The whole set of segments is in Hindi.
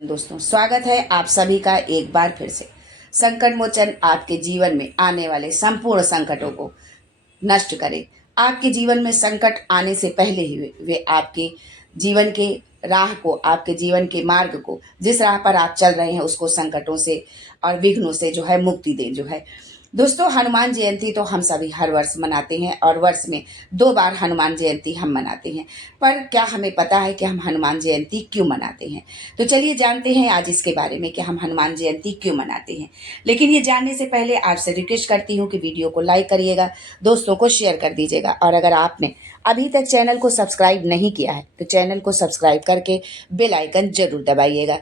दोस्तों, स्वागत है आप सभी का एक बार फिर से। संकट मोचन आपके जीवन में आने वाले संपूर्ण संकटों को नष्ट करे। आपके जीवन में संकट आने से पहले ही वे आपके जीवन के राह को, आपके जीवन के मार्ग को, जिस राह पर आप चल रहे हैं उसको संकटों से और विघ्नों से मुक्ति दे। दोस्तों, हनुमान जयंती तो हम सभी हर वर्ष मनाते हैं और वर्ष में 2 बार हनुमान जयंती हम मनाते हैं। पर क्या हमें पता है कि हम हनुमान जयंती क्यों मनाते हैं? तो चलिए जानते हैं आज इसके बारे में कि हम हनुमान जयंती क्यों मनाते हैं। लेकिन ये जानने से पहले आपसे रिक्वेस्ट करती हूँ कि वीडियो को लाइक करिएगा, दोस्तों को शेयर कर दीजिएगा, और अगर आपने अभी तक चैनल को सब्सक्राइब नहीं किया है तो चैनल को सब्सक्राइब करके बेल आइकन जरूर दबाइएगा।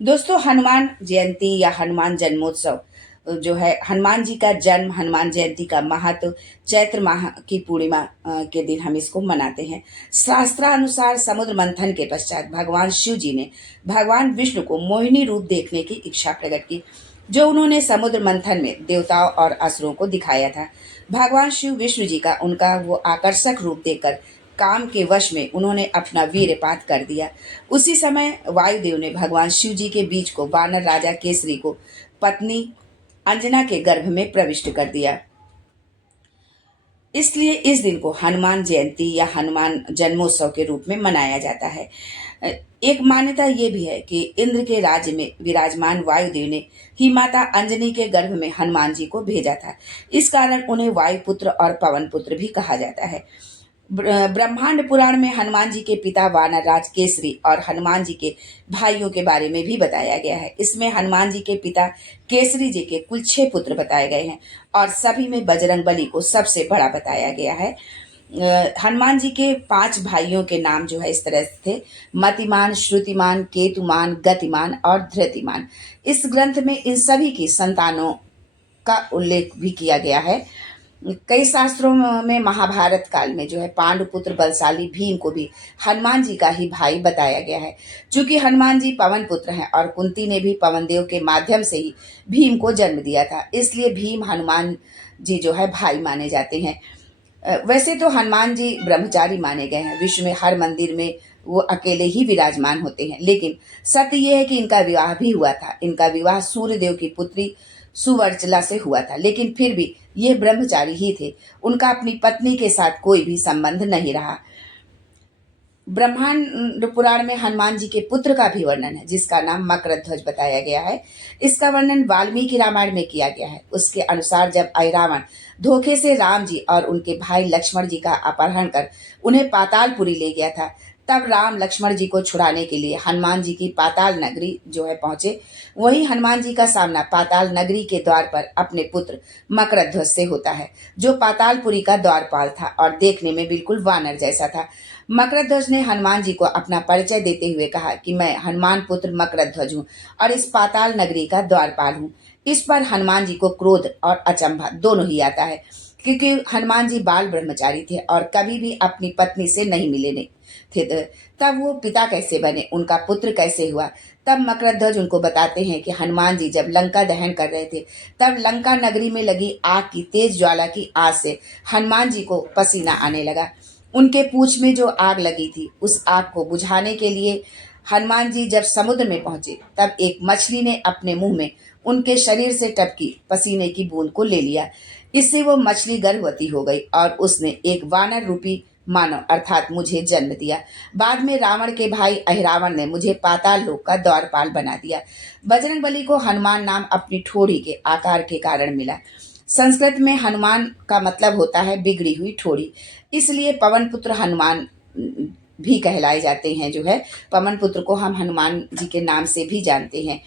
दोस्तों, हनुमान जयंती या हनुमान जन्मोत्सव हनुमान जी का जन्म, हनुमान जयंती का महत्व चैत्र माह की पूर्णिमा के दिन हम इसको मनाते हैं। शास्त्रानुसार समुद्र मंथन के पश्चात भगवान शिव जी ने भगवान विष्णु को मोहिनी रूप देखने की इच्छा प्रकट की, जो उन्होंने समुद्र मंथन में देवताओं और असुरों को दिखाया था। भगवान शिव विष्णु जी का उनका वो आकर्षक रूप देखकर काम के वश में उन्होंने अपना वीरपात कर दिया। उसी समय वायुदेव ने भगवान शिव जी के बीच को वानर राजा केसरी को पत्नी अंजना के गर्भ में प्रविष्ट कर दिया। इसलिए इस दिन को हनुमान जयंती या हनुमान जन्मोत्सव के रूप में मनाया जाता है। एक मान्यता ये भी है कि इंद्र के राज्य में विराजमान वायुदेव ने ही माता अंजनी के गर्भ में हनुमान जी को भेजा था। इस कारण उन्हें वायुपुत्र और पवन पुत्र भी कहा जाता है। ब्रह्मांड पुराण में हनुमान जी के पिता वानरराज केसरी और हनुमान जी के भाइयों के बारे में भी बताया गया है। इसमें हनुमान जी के पिता केसरी जी के कुल 6 पुत्र बताए गए हैं और सभी में बजरंग बली को सबसे बड़ा बताया गया है। हनुमान जी के 5 भाइयों के नाम इस तरह से थे: मतिमान, श्रुतिमान, केतुमान, गतिमान और धृतिमान। इस ग्रंथ में इन सभी की संतानों का उल्लेख भी किया गया है। कई शास्त्रों में महाभारत काल में पांडुपुत्र बलशाली भीम को भी हनुमान जी का ही भाई बताया गया है। चूंकि हनुमान जी पवन पुत्र हैं और कुंती ने भी पवन देव के माध्यम से ही भीम को जन्म दिया था, इसलिए भीम हनुमान जी भाई माने जाते हैं। वैसे तो हनुमान जी ब्रह्मचारी माने गए हैं। विश्व में हर मंदिर में वो अकेले ही विराजमान होते हैं, लेकिन सत्य ये है कि इनका विवाह भी हुआ था। इनका विवाह सूर्यदेव की पुत्री सुवर्चला से हुआ था, लेकिन फिर भी ये ब्रह्मचारी ही थे। उनका अपनी पत्नी के साथ कोई भी संबंध नहीं रहा। ब्रह्मांड पुराण में हनुमान जी के पुत्र का भी वर्णन है, जिसका नाम मकरध्वज बताया गया है। इसका वर्णन वाल्मीकि रामायण में किया गया है। उसके अनुसार जब रावण धोखे से राम जी और उनके भाई लक्ष्मण जी का अपहरण कर उन्हें पातालपुरी ले गया था, तब राम लक्ष्मण जी को छुड़ाने के लिए हनुमान जी की पाताल नगरी पहुंचे। वहीं हनुमान जी का सामना पाताल नगरी के द्वार पर अपने पुत्र मकरध्वज से होता है, जो पातालपुरी का द्वारपाल था और देखने में बिल्कुल वानर जैसा था। मकरध्वज ने हनुमान जी को अपना परिचय देते हुए कहा कि मैं हनुमान पुत्र मकरध्वज हूँ और इस पाताल नगरी का द्वारपाल हूँ। इस पर हनुमान जी को क्रोध और अचंभा दोनों ही आता है, क्योंकि हनुमान जी बाल ब्रह्मचारी थे और कभी भी अपनी पत्नी से नहीं मिले नहीं थे। तब वो पिता कैसे बने, उनका पुत्र कैसे हुआ? तब मकरध्वज उनको बताते हैं कि हनुमान जी जब लंका दहन कर रहे थे, तब लंका नगरी में लगी आग की तेज ज्वाला की आग से हनुमान जी को पसीना आने लगा। उनके पूंछ में जो आग लगी थी, उस आग को बुझाने के लिए हनुमान जी जब समुद्र में पहुंचे, तब एक मछली ने अपने मुंह में उनके शरीर से टपकी पसीने की बूंद को ले लिया। इससे वो मछली गर्भवती हो गई और उसने एक वानर रूपी मानव अर्थात मुझे जन्म दिया। बाद में रावण के भाई अहिरावण ने मुझे पाताल लोक का द्वारपाल बना दिया। बजरंग बली को हनुमान नाम अपनी ठोड़ी के आकार के कारण मिला। संस्कृत में हनुमान का मतलब होता है बिगड़ी हुई ठोड़ी, इसलिए पवन पुत्र हनुमान भी कहलाए जाते हैं। पवन पुत्र को हम हनुमान जी के नाम से भी जानते हैं।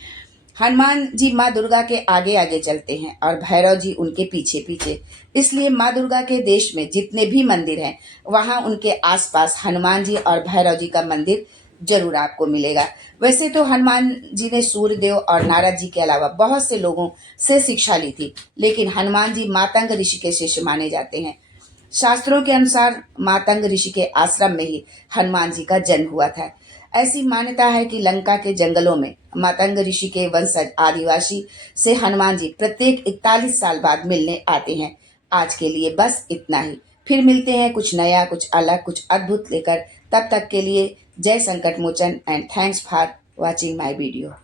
हनुमान जी माँ दुर्गा के आगे आगे चलते हैं और भैरव जी उनके पीछे पीछे, इसलिए माँ दुर्गा के देश में जितने भी मंदिर हैं, वहाँ उनके आसपास हनुमान जी और भैरव जी का मंदिर जरूर आपको मिलेगा। वैसे तो हनुमान जी ने सूर्यदेव और नारद जी के अलावा बहुत से लोगों से शिक्षा ली थी, लेकिन हनुमान जी मातंग ऋषि के शिष्य माने जाते हैं। शास्त्रों के अनुसार मातंग ऋषि के आश्रम में ही हनुमान जी का जन्म हुआ था। ऐसी मान्यता है कि लंका के जंगलों में मातंग ऋषि के वंशज आदिवासी से हनुमान जी प्रत्येक 41 साल बाद मिलने आते हैं। आज के लिए बस इतना ही। फिर मिलते हैं कुछ नया, कुछ अलग, कुछ अद्भुत लेकर। तब तक के लिए जय Sankat Mochan and thanks for watching my video.